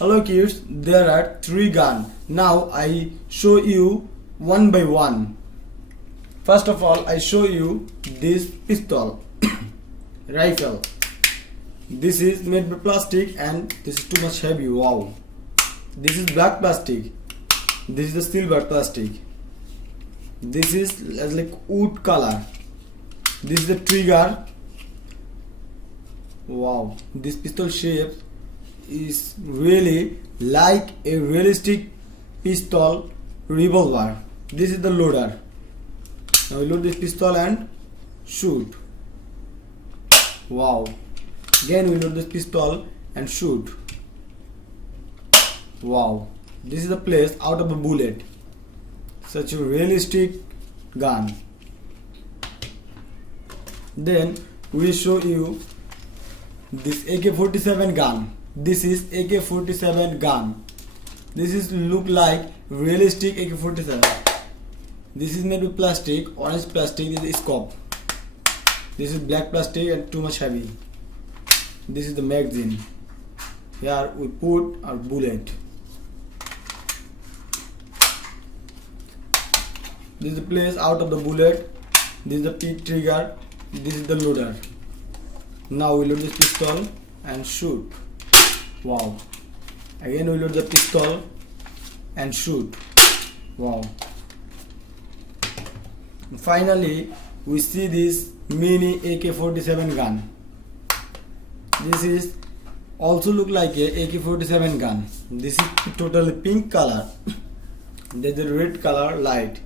Hello kids, there are 3 guns. Now I show you one by one. First of all, I show you this pistol rifle. This is made by plastic and this is too much heavy. Wow. This is black plastic. This is the silver plastic. This is like wood color. This is the trigger. Wow. This pistol shape is really like a realistic pistol revolver. This is the loader. Now we load this pistol and shoot. Wow. Again we load this pistol and shoot. Wow. This is the place out of a bullet. Such a realistic gun. Then we show you this AK47 gun. This is AK47 gun. This is look like realistic AK47. This is made with plastic, orange plastic. This is scope. This is black plastic and too much heavy. This is the magazine. Here we put our bullet. This is the place out of the bullet. This is the peak trigger. This is the loader. Now we load this pistol and shoot. Wow. Again we load the pistol and shoot. Wow. And finally we see this mini AK47 gun. This is also look like a AK47 gun. This is totally pink color. There is a red color light.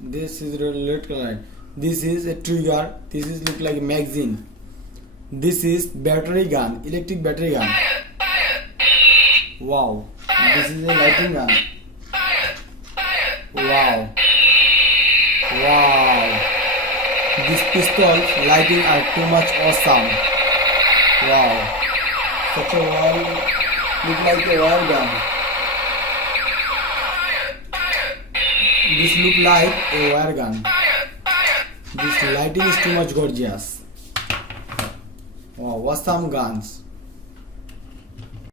This is red color light. This is a trigger. This is look like a magazine. This is battery gun, electric battery gun. Wow. This is a lighting gun. Wow. Wow. These pistols lighting are too much awesome. Wow. Such a wire, look like a wire gun. This look like a wire gun. This lighting is too much gorgeous. Wow, awesome guns.